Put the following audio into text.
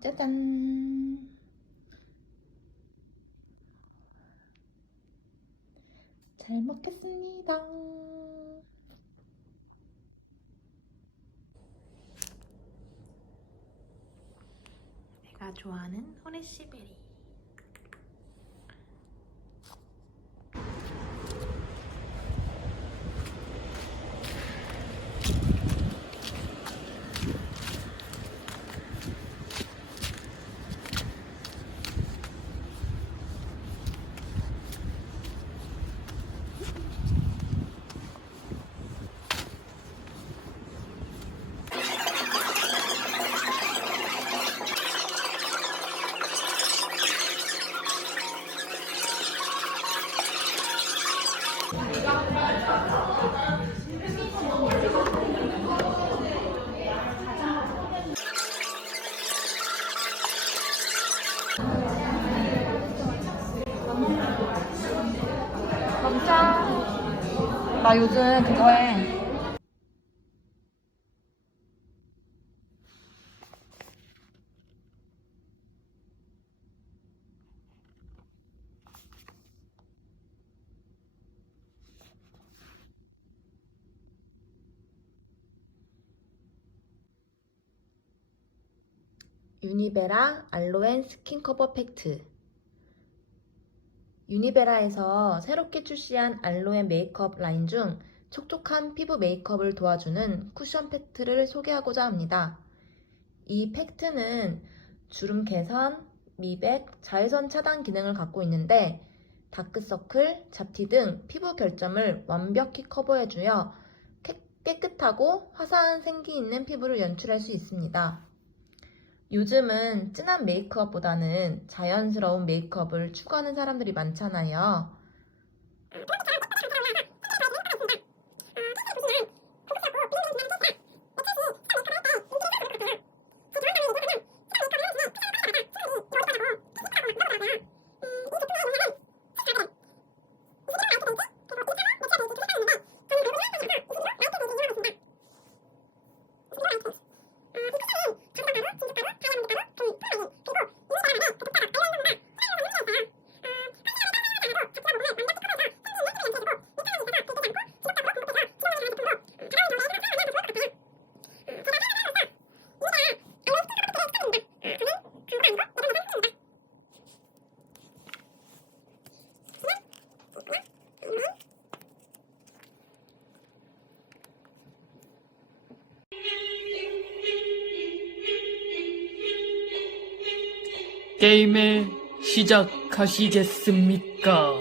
짜잔. 잘 먹겠습니다. 내가 좋아하는 호레시베리. 나 요즘 그거 해. 유니베라 알로엔 스킨 커버 팩트 유니베라에서 새롭게 출시한 알로에 메이크업 라인 중 촉촉한 피부 메이크업을 도와주는 쿠션 팩트를 소개하고자 합니다. 이 팩트는 주름 개선, 미백, 자외선 차단 기능을 갖고 있는데 다크서클, 잡티 등 피부 결점을 완벽히 커버해주어 깨- 깨끗하고 화사한 생기 있는 피부를 연출할 수 있습니다. 요즘은 진한 메이크업보다는 자연스러운 메이크업을 추구하는 사람들이 많잖아요. 게임을 시작하시겠습니까?